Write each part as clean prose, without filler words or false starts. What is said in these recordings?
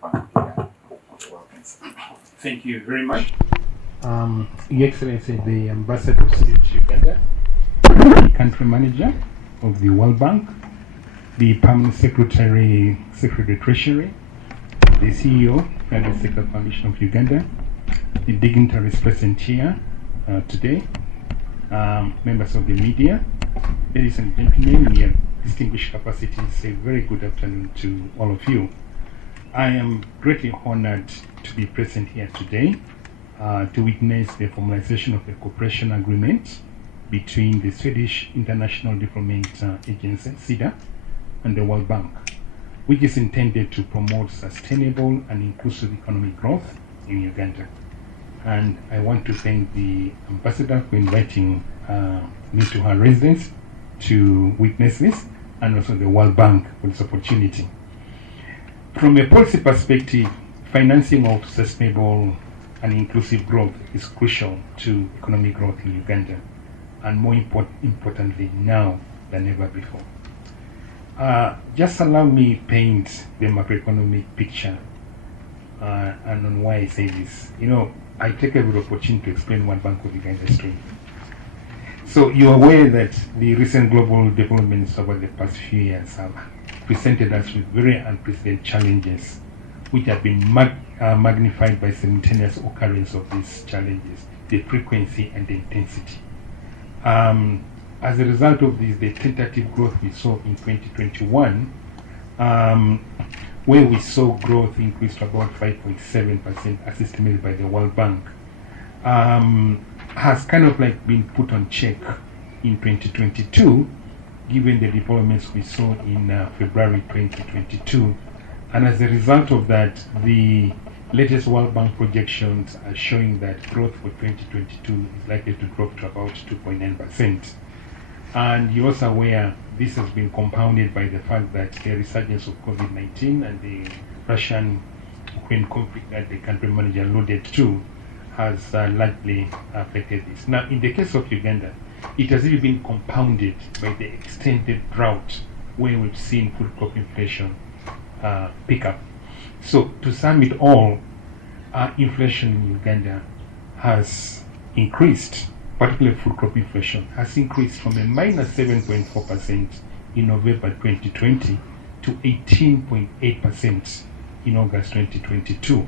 Bank of Uganda. Welcome. Thank you very much. Your Excellency, the Ambassador of Sida to Uganda, the Country Manager of the World Bank, the Permanent Secretary Treasury, the CEO and the Secretary Foundation of Uganda, the dignitaries present here today, members of the media, ladies and gentlemen, in your distinguished capacities, a very good afternoon to all of you. I am greatly honored to be present here today to witness the formalization of a cooperation agreement between the Swedish International Development Agency, Sida, and the World Bank, which is intended to promote sustainable and inclusive economic growth in Uganda. And I want to thank the Ambassador for inviting me to her residence to witness this, and also the World Bank for this opportunity. From a policy perspective, financing of sustainable and inclusive growth is crucial to economic growth in Uganda, and more importantly now than ever before. Just allow me paint the macroeconomic picture and on why I say this. You know, I take every opportunity to explain what Bank of Uganda is doing. So you're aware that the recent global developments over the past few years have presented us with very unprecedented challenges, which have been magnified by simultaneous occurrence of these challenges, the frequency and the intensity. As a result of this, the tentative growth we saw in 2021, where we saw growth increase to about 5.7% as estimated by the World Bank, has kind of like been put on check in 2022, given the developments we saw in February 2022. And as a result of that, the latest World Bank projections are showing that growth for 2022 is likely to drop to about 2.9%. And you're also aware this has been compounded by the fact that the resurgence of COVID-19 and the Russian-Ukraine conflict that the country manager alluded to has largely affected this. Now, in the case of Uganda, it has even been compounded by the extended drought, where we've seen food crop inflation pick up. So, to sum it all, inflation in Uganda has increased, particularly food crop inflation, has increased from a minus 7.4% in November 2020 to 18.8% in August 2022.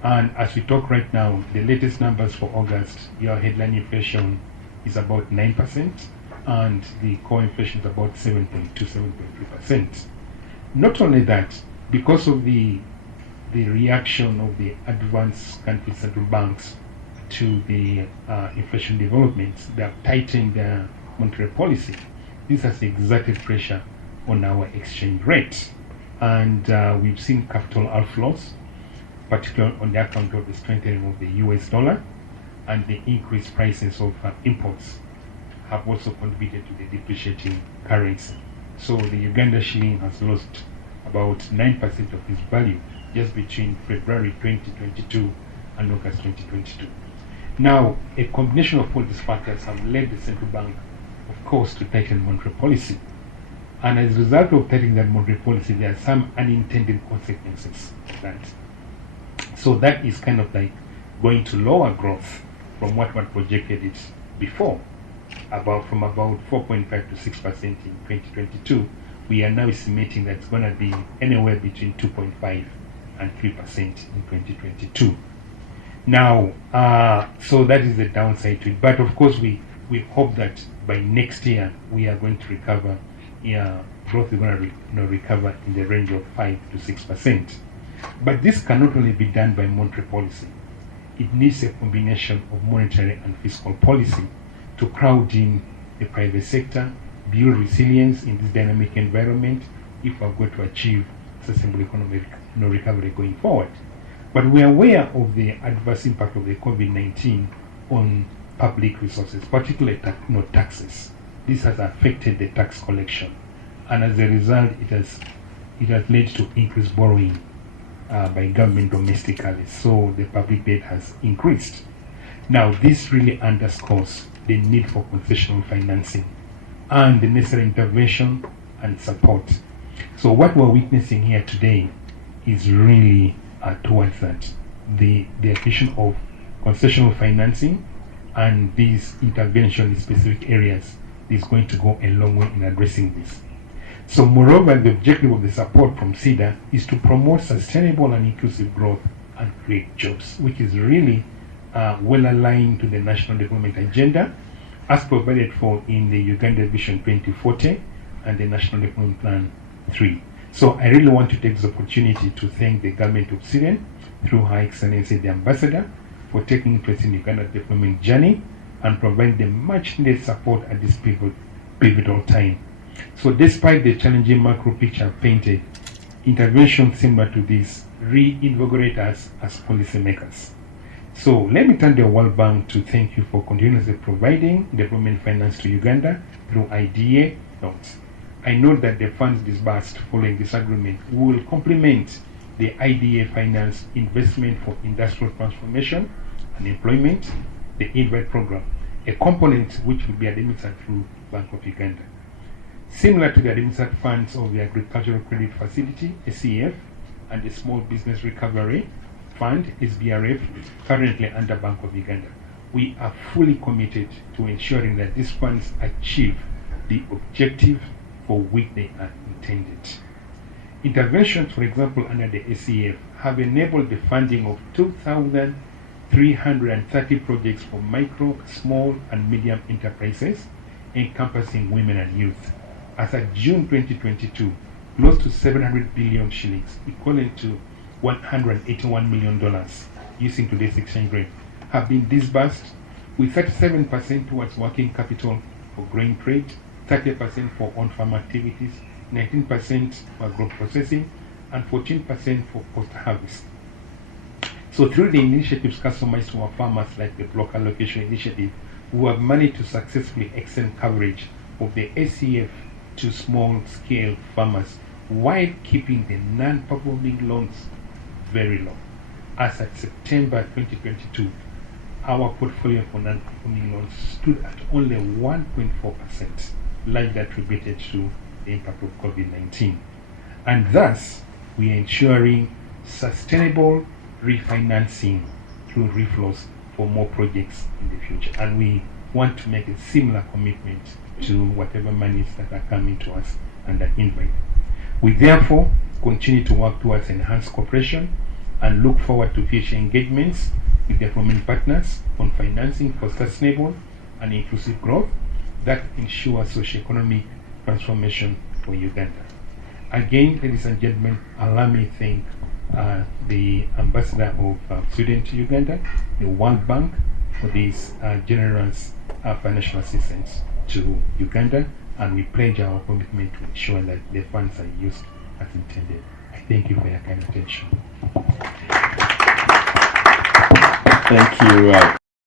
And as we talk right now, the latest numbers for August, your headline inflation is about 9%, and the core inflation is about 7.2, 7.3%. Not only that, because of the reaction of the advanced country central banks to the inflation developments, they have tightened their monetary policy. This has exerted pressure on our exchange rate, and we've seen capital outflows, particularly on the account of the strengthening of the US dollar, and the increased prices of imports have also contributed to the depreciating currency. So the Uganda shilling has lost about 9% of its value just between February 2022 and August 2022. Now, a combination of all these factors have led the central bank, of course, to tighten monetary policy. And as a result of tightening that monetary policy, there are some unintended consequences of that. So that is kind of like going to lower growth from what one projected it before, from about 4.5 to 6% in 2022. We are now estimating that it's going to be anywhere between 2.5 and 3% in 2022. Now, so that is the downside to it. But of course, we hope that by next year we are going to recover. Growth is going to recover in the range of 5 to 6%. But this cannot only be done by monetary policy. It needs a combination of monetary and fiscal policy to crowd in the private sector, build resilience in this dynamic environment if we're going to achieve sustainable economic recovery going forward. But we are aware of the adverse impact of the COVID-19 on public resources, particularly taxes. This has affected the tax collection, and as a result, it has led to increased borrowing by government domestically. So the public debt has increased. Now, this really underscores the need for concessional financing and the necessary intervention and support. So what we're witnessing here today is really towards that. The addition of concessional financing and these intervention in specific areas is going to go a long way in addressing this. So moreover, the objective of the support from Sida is to promote sustainable and inclusive growth and create jobs, which is really well aligned to the National Development Agenda as provided for in the Uganda Vision 2040 and the National Development Plan 3. So I really want to take this opportunity to thank the government of Sweden through Her Excellency the Ambassador for taking interest in Uganda's development journey and providing the much needed support at this pivotal time. So despite the challenging macro picture painted, interventions similar to this reinvigorate us as policymakers. So let me turn to the World Bank to thank you for continuously providing development finance to Uganda through IDA notes. I know that the funds disbursed following this agreement will complement the IDA finance investment for industrial transformation and employment, the INVEST program, a component which will be administered through Bank of Uganda. Similar to the administered funds of the Agricultural Credit Facility, SCF, and the Small Business Recovery Fund, SBRF, currently under Bank of Uganda, we are fully committed to ensuring that these funds achieve the objective for which they are intended. Interventions, for example, under the SCF have enabled the funding of 2,330 projects for micro, small, and medium enterprises encompassing women and youth. As of June 2022, close to 700 billion shillings, equivalent to $181 million, using today's exchange rate, have been disbursed, with 37% towards working capital for grain trade, 30% for on-farm activities, 19% for crop processing, and 14% for post-harvest. So through the initiatives customized to our farmers, like the Block Allocation Initiative, we have managed to successfully extend coverage of the SCF to small-scale farmers while keeping the non-performing loans very low. As at September 2022, our portfolio for non-performing loans stood at only 1.4%, largely attributed to the impact of COVID-19. And thus, we are ensuring sustainable refinancing through reflows for more projects in the future. And we want to make a similar commitment to whatever monies that are coming to us under invite. We therefore continue to work towards enhanced cooperation and look forward to future engagements with development partners on financing for sustainable and inclusive growth that ensures socio-economic transformation for Uganda. Again, ladies and gentlemen, allow me to thank the Ambassador of Sweden to Uganda, the World Bank, for this generous financial assistance to Uganda, and we pledge our commitment to ensure that the funds are used as intended. I thank you for your kind attention. Thank you,